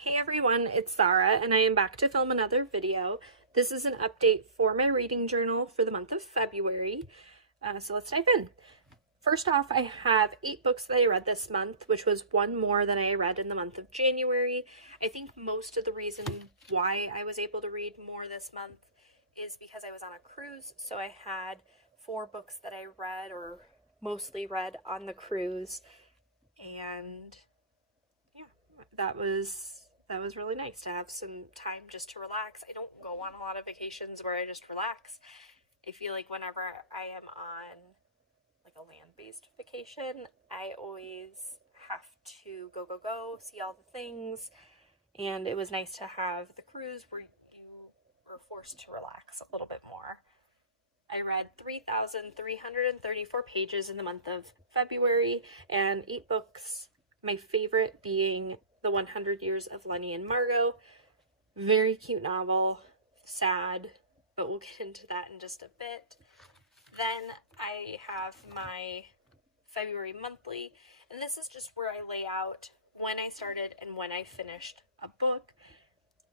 Hey everyone, it's Sarah and I am back to film another video. This is an update for my reading journal for the month of February. So let's dive in. First off, I have 8 books that I read this month, which was one more than I read in the month of January. I think most of the reason why I was able to read more this month is because I was on a cruise. So I had 4 books that I read or mostly read on the cruise, and yeah, that was really nice to have some time just to relax. I don't go on a lot of vacations where I just relax. I feel like whenever I am on like a land-based vacation, I always have to go, see all the things, and it was nice to have the cruise where you were forced to relax a little bit more. I read 3,334 pages in the month of February and 8 books, my favorite being The 100 Years of Lenny and Margot. Very cute novel, sad, but we'll get into that in just a bit. Then I have my February monthly, and this is just where I lay out when I started and when I finished a book.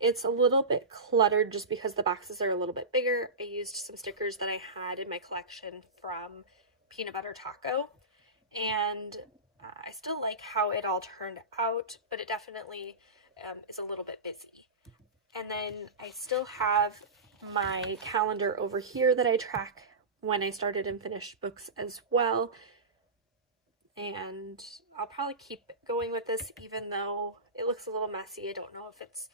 It's a little bit cluttered just because the boxes are a little bit bigger. I used some stickers that I had in my collection from Peanut Butter Taco, and I still like how it all turned out, but it definitely is a little bit busy. And then I still have my calendar over here that I track when I started and finished books as well. And I'll probably keep going with this even though it looks a little messy. I don't know if it's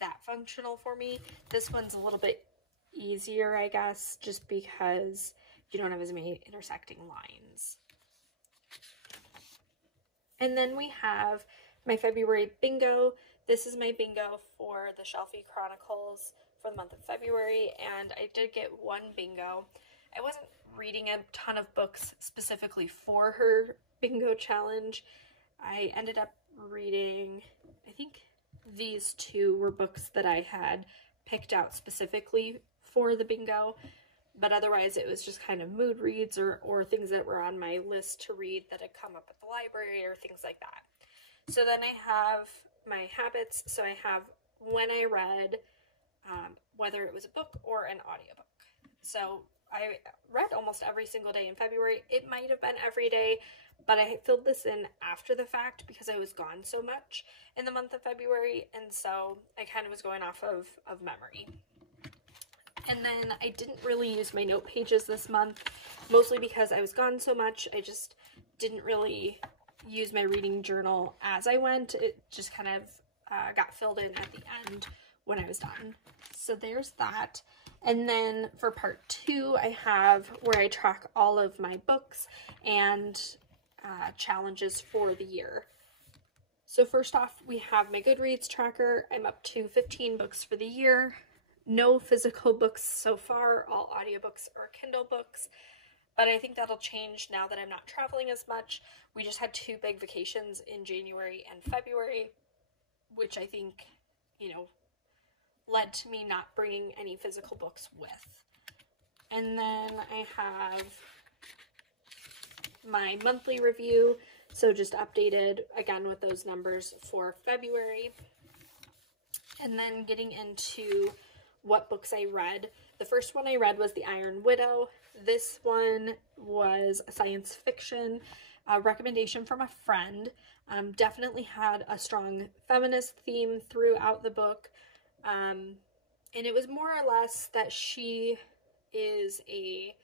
that functional for me. This one's a little bit easier, I guess, just because you don't have as many intersecting lines. And then we have my February bingo. This is my bingo for the Shelfie Chronicles for the month of February, and I did get 1 bingo. I wasn't reading a ton of books specifically for her bingo challenge. I ended up reading, I think these 2 were books that I had picked out specifically for the bingo, but otherwise it was just kind of mood reads or things that were on my list to read that had come up at the library or things like that. So then I have my habits. So I have when I read, whether it was a book or an audiobook. So I read almost every single day in February. It might have been every day, but I filled this in after the fact because I was gone so much in the month of February, and so I kind of was going off of memory. And then I didn't really use my note pages this month, mostly because I was gone so much. I just didn't really use my reading journal as I went. It just kind of got filled in at the end when I was done. So there's that. And then for part 2, I have where I track all of my books and challenges for the year. So first off, we have my Goodreads tracker. I'm up to 15 books for the year. No physical books so far, all audiobooks or Kindle books, but I think that'll change now that I'm not traveling as much. We just had 2 big vacations in January and February, which I think, led to me not bringing any physical books with. And then I have my monthly review, so just updated again with those numbers for February. And then getting into what books I read. The first one I read was The Iron Widow. This one was a science fiction recommendation from a friend. Definitely had a strong feminist theme throughout the book. And it was more or less that she is a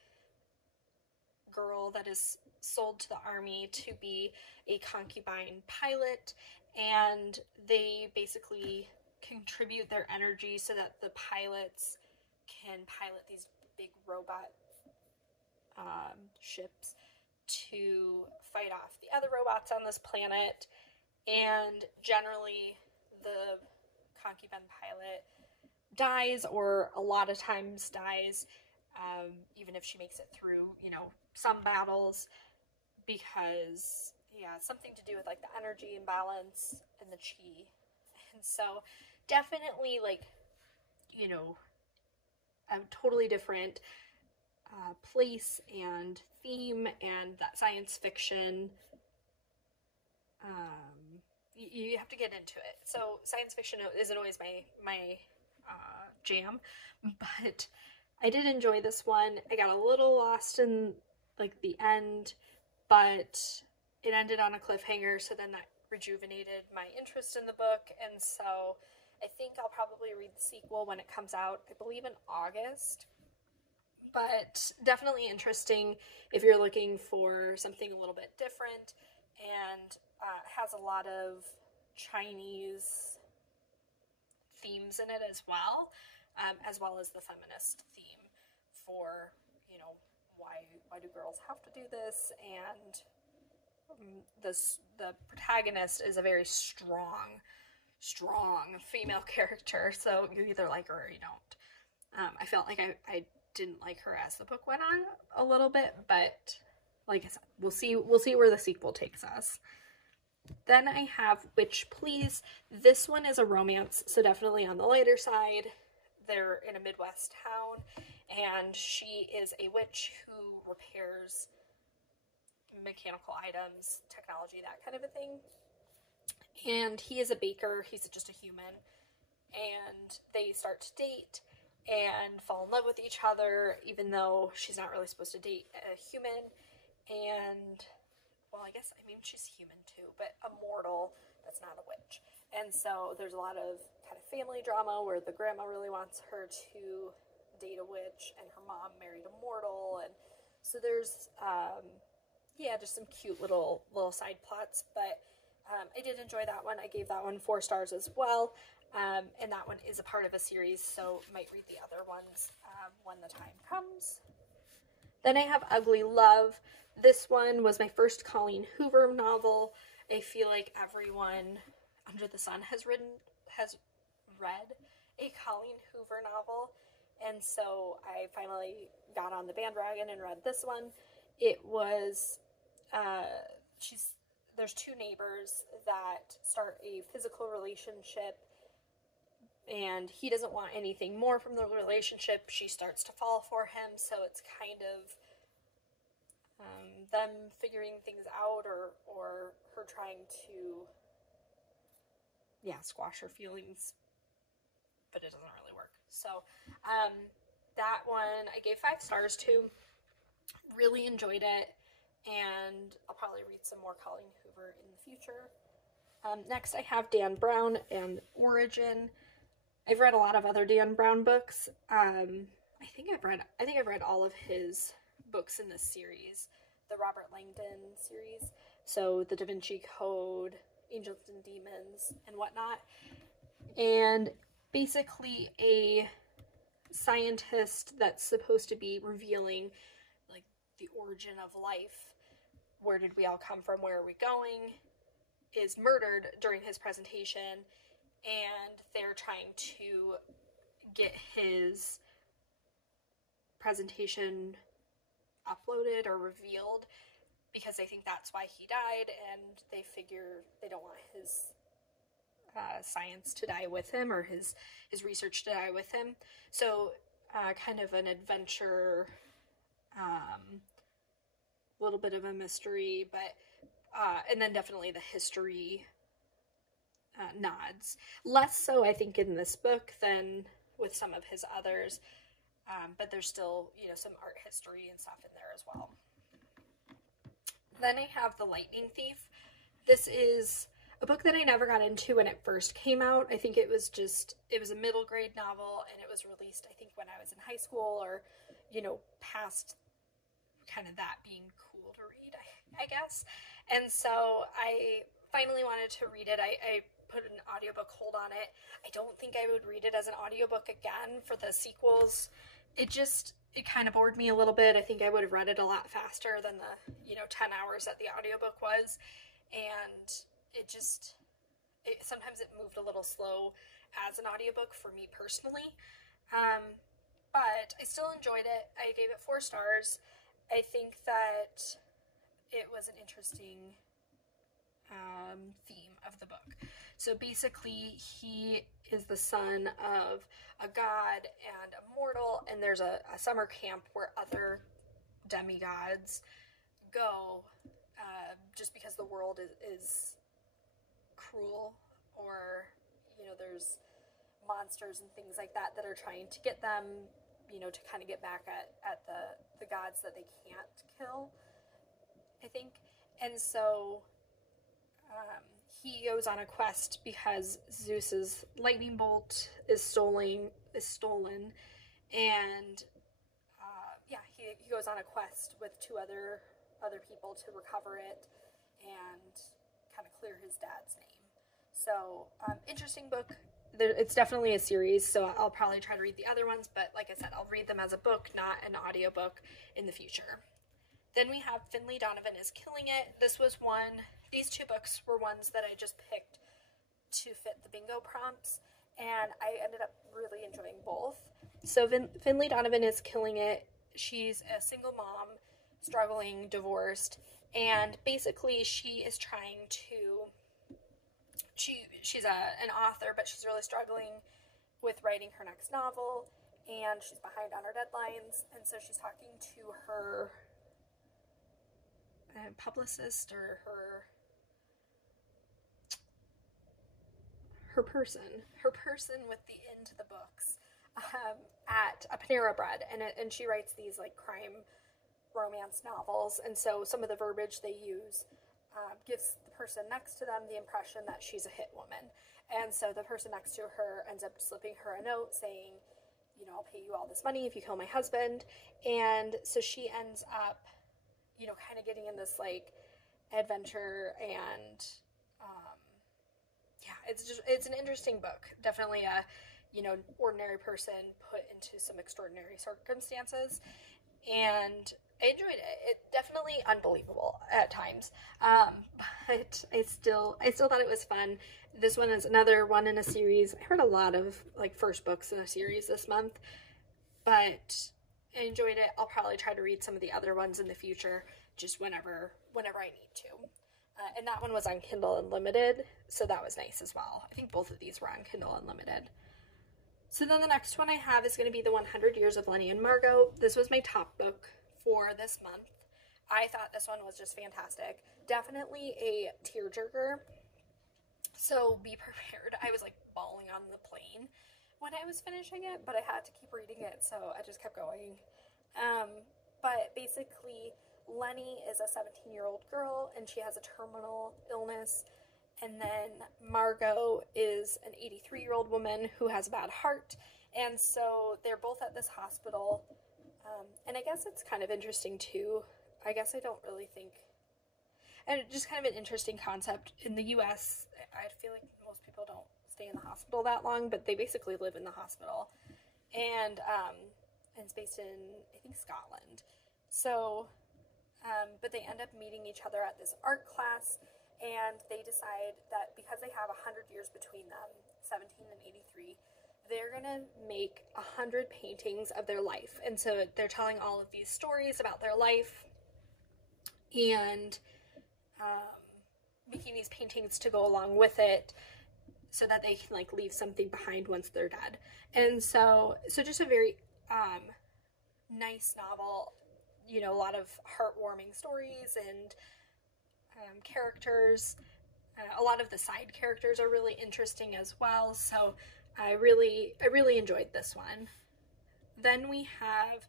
girl that is sold to the army to be a concubine pilot, and they basically contribute their energy so that the pilots can pilot these big robot ships to fight off the other robots on this planet. And generally the concubine pilot dies, or a lot of times dies, even if she makes it through, some battles, because something to do with like the energy imbalance and the chi. And so definitely a totally different place and theme, and that science fiction you have to get into it. So science fiction isn't always my jam, but I did enjoy this one. I got a little lost in like the end, but it ended on a cliffhanger, so then that rejuvenated my interest in the book, and so I think I'll probably read the sequel when it comes out, I believe in August. But definitely interesting if you're looking for something a little bit different, and has a lot of Chinese themes in it as well as the feminist theme for, you know, why do girls have to do this, and the protagonist is a very strong female character, so you either like her or you don't. I felt like I didn't like her as the book went on a little bit, but like I said, we'll see where the sequel takes us. Then I have Witch Please. This one is a romance, so definitely on the lighter side. They're in a Midwest town, and she is a witch who repairs mechanical items, technology, that kind of a thing. And he is a baker. He's just a human. And they start to date and fall in love with each other, even though she's not really supposed to date a human. And, well, I mean, she's human too, but a mortal that's not a witch. And so there's a lot of kind of family drama where the grandma really wants her to date a witch, and her mom married a mortal. And so there's, just some cute little side plots, but I did enjoy that one. I gave that one 4 stars as well. And that one is a part of a series, so might read the other ones when the time comes. Then I have Ugly Love. This one was my first Colleen Hoover novel. I feel like everyone under the sun has read a Colleen Hoover novel, and so I finally got on the bandwagon and read this one. It was, there's 2 neighbors that start a physical relationship, and he doesn't want anything more from the relationship. She starts to fall for him, so it's kind of them figuring things out, or her trying to, squash her feelings, but it doesn't really work. So that one I gave 5 stars to. Really enjoyed it, and I'll probably read some more Colleen Hoover in the future. Next I have Dan Brown and Origin. I've read a lot of other Dan Brown books. I think I've read all of his books in this series, the Robert Langdon series. So the Da Vinci Code, Angels and Demons, and whatnot. And basically a scientist that's supposed to be revealing like the origin of life. Where did we all come from? Where are we going? Is murdered during his presentation, and they're trying to get his presentation uploaded or revealed because they think that's why he died, and they figure they don't want his science to die with him, or his research to die with him. So kind of an adventure, a little bit of a mystery, but and then definitely the history nods. Less so, I think, in this book than with some of his others, but there's still, some art history and stuff in there as well. Then I have The Lightning Thief. This is a book that I never got into when it first came out. I think it was a middle grade novel, and it was released, I think, when I was in high school, or, past kind of that being cool to read, I guess. And so I finally wanted to read it. I put an audiobook hold on it. I don't think I would read it as an audiobook again for the sequels. It kind of bored me a little bit. I think I would have read it a lot faster than the, 10 hours that the audiobook was. And sometimes it moved a little slow as an audiobook for me personally. But I still enjoyed it. I gave it 4 stars. I think that it was an interesting theme of the book. So basically, he is the son of a god and a mortal, and there's a summer camp where other demigods go, just because the world is cruel, or, you know, there's monsters and things like that that are trying to get them, you know, to kind of get back at the gods that they can't kill, I think. And so he goes on a quest because Zeus's lightning bolt is stolen, and yeah, he goes on a quest with two other people to recover it and kind of clear his dad's name. So interesting book. It's definitely a series, so I'll probably try to read the other ones, but like I said, I'll read them as a book, not an audiobook in the future. Then we have Finley Donovan is Killing It. These two books were ones that I just picked to fit the bingo prompts, and I ended up really enjoying both. So Finley Donovan is Killing It. She's a single mom, struggling, divorced, and basically she is trying to, she's an author, but she's really struggling with writing her next novel, and she's behind on her deadlines, and so she's talking to her publicist, or her person with the end to the books, at a Panera Bread, and she writes these like crime romance novels, and so some of the verbiage they use gives the person next to them the impression that she's a hit woman, and so the person next to her ends up slipping her a note saying, you know, I'll pay you all this money if you kill my husband, and so she ends up, you know, kind of getting in this like adventure, and yeah, it's an interesting book. Definitely a, you know, ordinary person put into some extraordinary circumstances, and I enjoyed it. It's definitely unbelievable at times, but I still thought it was fun. This one is another one in a series. I read a lot of like first books in a series this month, but I enjoyed it. I'll probably try to read some of the other ones in the future, just whenever I need to. And that one was on Kindle Unlimited, so that was nice as well. I think both of these were on Kindle Unlimited. So then the next one I have is going to be The 100 Years of Lenny and Margot. This was my top book for this month. I thought this one was just fantastic. Definitely a tearjerker, so be prepared. I was like bawling on the plane when I was finishing it, but I had to keep reading it, so I just kept going. But basically, Lenny is a 17-year-old girl, and she has a terminal illness, and then Margot is an 83-year-old woman who has a bad heart, and so they're both at this hospital, and I guess it's kind of interesting too. I guess I don't really think, and just kind of an interesting concept. In the U.S., I feel like most people don't stay in the hospital that long, but they basically live in the hospital, and it's based in, I think, Scotland. So, but they end up meeting each other at this art class, and they decide that because they have 100 years between them, 17 and 83, they're gonna make 100 paintings of their life. And so they're telling all of these stories about their life, and making these paintings to go along with it, so that they can like leave something behind once they're dead. And so just a very nice novel, you know, a lot of heartwarming stories and characters. A lot of the side characters are really interesting as well, so I really enjoyed this one. Then we have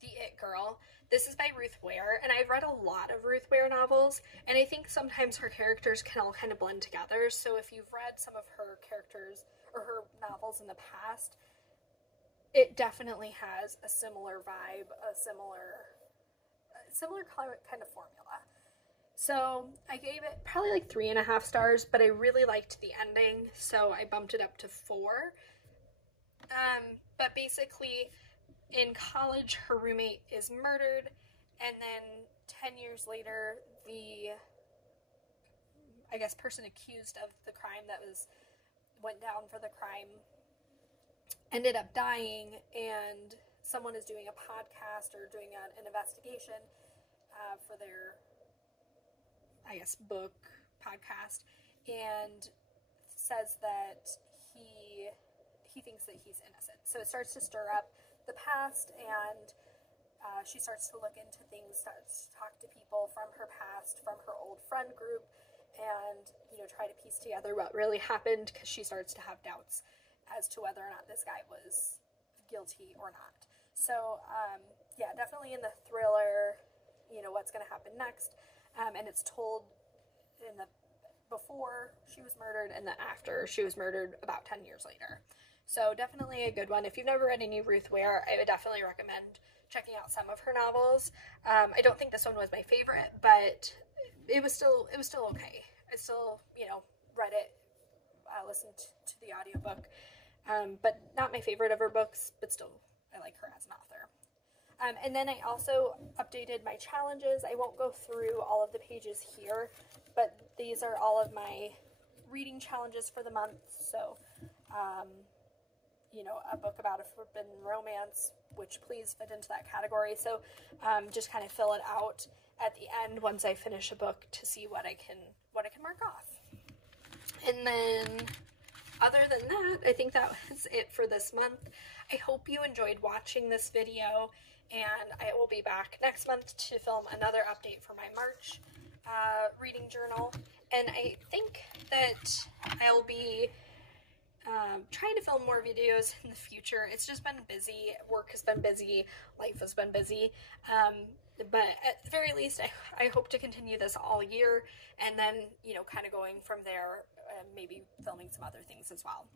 The It Girl. This is by Ruth Ware, and I've read a lot of Ruth Ware novels, and I think sometimes her characters can all kind of blend together. So if you've read some of her characters or her novels in the past, it definitely has a similar vibe, a similar kind of formula. So I gave it probably like 3.5 stars, but I really liked the ending, so I bumped it up to 4. But basically, in college, her roommate is murdered, and then 10 years later, the, I guess, person accused of the crime that went down for the crime ended up dying, and someone is doing a podcast or doing an investigation for their, I guess, book podcast, and says that he thinks that he's innocent. So it starts to stir up the past, and she starts to look into things, starts to talk to people from her past, from her old friend group, and, you know, try to piece together what really happened, because she starts to have doubts as to whether or not this guy was guilty or not. So, yeah, definitely in the thriller, you know, what's going to happen next. And it's told in the before she was murdered and then after she was murdered about 10 years later. So definitely a good one. If you've never read any Ruth Ware, I would definitely recommend checking out some of her novels. I don't think this one was my favorite, but it was still okay. I still, you know, read it, listened to the audiobook, but not my favorite of her books, but still I like her as an author. And then I also updated my challenges. I won't go through all of the pages here, but these are all of my reading challenges for the month. So, you know, a book about a forbidden romance, which please fit into that category. So, just kind of fill it out at the end once I finish a book to see what I can mark off. And then, other than that, I think that was it for this month. I hope you enjoyed watching this video, and I will be back next month to film another update for my March reading journal. And I think that I'll be trying to film more videos in the future. It's just been busy. Work has been busy. Life has been busy. But at the very least, I hope to continue this all year, and then, you know, kind of going from there, maybe filming some other things as well.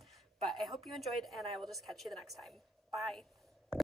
But I hope you enjoyed, and I will just catch you the next time. Bye.